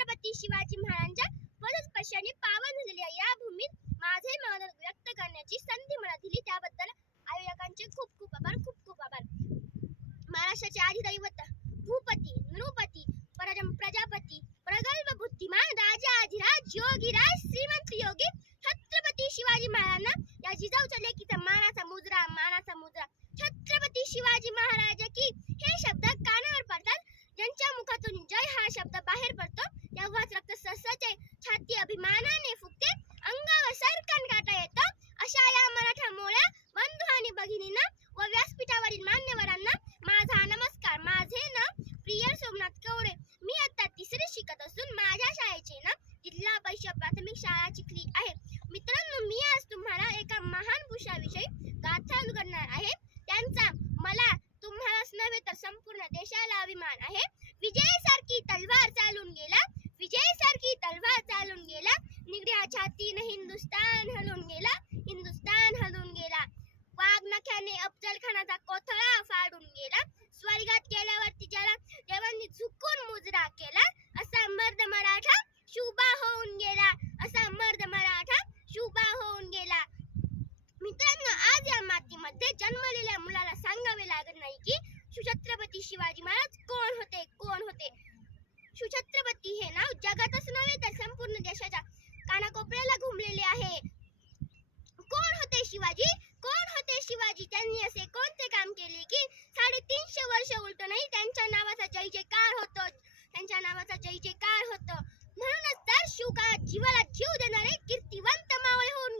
छत्रपती शिवाजी महाराजांच्या पदस्पर्शाने पावन झालेल्या या भूमीत माझे मन व्यक्त करण्याची संधी मला दिली त्याबद्दल आयोजकांचे खूप खूप आभार. महाराष्ट्राचे आदिदैवत भूपती नृपती प्रजापती प्रगल्भ बुद्धिमान राजाधिराज योगीराज श्रीमंत योगी छत्रपती शिवाजी महाराजांना या जिजाऊच्या लेकीचा मानाचा मुद्रा छत्रपती शिवाजी महाराज की हे शब्द कानावर पडतात. ज्यांच्या मुखातून जय हा शब्द बाहेर पडतो तेव्हाच रक्त सहसाचे छाती अभिमानाने फुगते, अंगावर सरकन काटा येतो. अशा या मराठा मोळ्या बंधू आणि भगिनींना व व्यासपीठावरील मान्यवरांना माझा नमस्कार. माझे नाव प्रिया सोमनाथ कवडे. मी आता 3री शिकत असून माझ्या शाळेचे नाव जिल्हा परिषद प्राथमिक शाळा चिखली आहे. मित्रांनो, मी आज तुम्हाला एका महान पुरुषाविषयी गाथा उलगडणार आहे. त्यांचा मला तुम्हालाच नव्हे तर संपूर्ण देशाला अभिमान आहे. विजयासारखी तलवार चालून गेला, निगड्या छातीने हिंदुस्तान हलून गेला. वाघ नख्याने अफजल खानाचा कोथळा फाडून गेला. स्वर्गात गेल्यावरती ज्याला देवांनी झुकून मुजरा केला, असा मर्द मराठा शुभा होऊन गेला. मित्रांनो, आज या मातीमध्ये जन्मलेल्या मुलाला सांगावे लागत नाही की शिवछत्रपती शिवाजी महाराज कोण होते. शिवछत्रपती हे नाव जगातच नव्हे तर संपूर्ण देशाच्या कानाकोपऱ्याला घुमलेले आहे. कोण होते शिवाजी? त्यांनी असे कोणते काम केले की 350 वर्ष उलटूनही त्यांच्या नावाचा जय जयकार होतो. म्हणूनच तर शिवकाळात जीवाला जीव देणारे कीर्तिवंत मावळे होऊन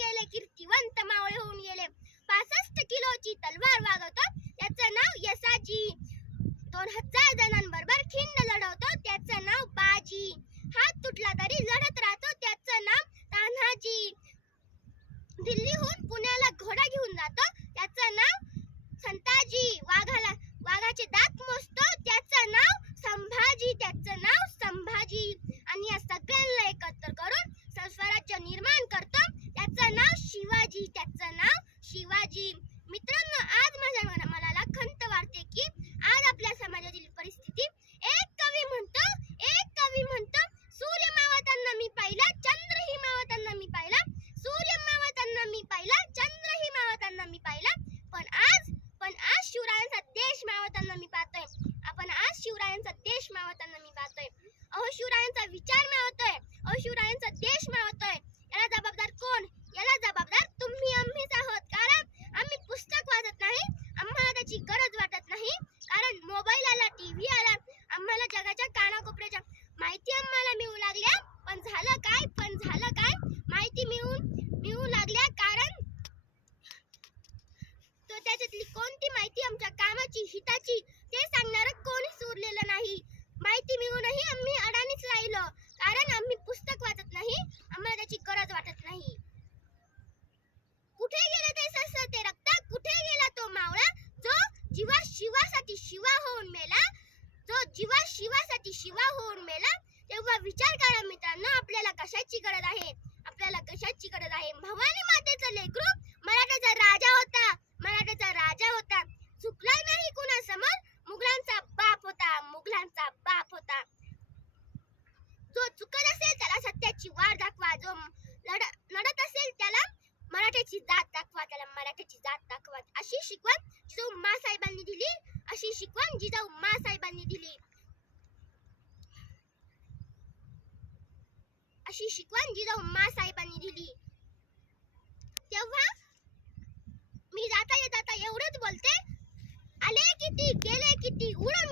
गेले. 65 किलोची तलवार वागवतो त्याचं नाव यसाजी. 2000 जणांबरोबर खिंड लढवतो त्याचं नाव बाजी. हात तुटला तरी लढत राहतो त्याचं नाव तान्हाजी. दिल्लीहून पुण्याला घोडा घेऊन जातो त्याचं नाव संताजी. वाघाचे दात मोजतो त्याचं नाव संभाजी. आणि या सगळ्यांना एकत्र करून स्वराज्य निर्माण करतो त्याचं नाव शिवाजी. मित्रांनो, आज माझ्या मनाला खंत वाटते की आज आपल्या समाजातील परिस्थिती. एक कवी म्हणतो सूर्य मावळताना मी पाहिला, चंद्रही मावळताना मी पाहिला, सूर्य मावळताना मी पाहिला, चंद्रही मावळताना मी पाहिला. पण आज शिवरायांचा देश मावळताना मी पाहतोय. अहो, शिवरायांचा विचार मावळतोय, शिवरायांचा देश मावळतोय. याला जबाबदार कोण? याला जबाबदार तुम्ही आम्हीच आहोत. कारण आम्ही पुस्तक वाचत नाही, आम्हाला त्याची गरज वाटत नाही. कारण मोबाईल आला, टीव्ही आला, आम्हाला जगाच्या कानाकोपऱ्याच्या माहिती आम्हाला मिळू लागल्या. पण झालं काय? माहिती मिळू लागल्या कारण तो त्याच्यातली कोणती माहिती आमच्या कामाची, हिताची ते सांगणारं कोणीच उरलेलं नाही. माहिती मिळूनही आम्ही अडाणीच राहिलो कारण आम्ही पुस्तक वाचत नाही, आम्हाला त्याची गरज वाटत नाही. कुठे गेले ते सरसरते रक्त? कुठे गेला तो मावळा जो जीवा शिवासाठी शिवा होऊन मेला? तेव्हा विचार करा मित्रांनो, आपल्याला कशाची गरज आहे? भवानी मातेचं लेकरू मराठाचा राजा होता. चुकला नाही कुणासमोर, मुघलांचा बाप होता. जो चुकत असेल त्याला सत्याची वाट दाखवा, जो लढत असेल त्याला मराठ्याची जात दाखवा. अशी शिकवण जिजाऊ माँसाहेबांनी दिली. तेव्हा मी जाता एवढंच बोलते. आले किती गेले किती, उडून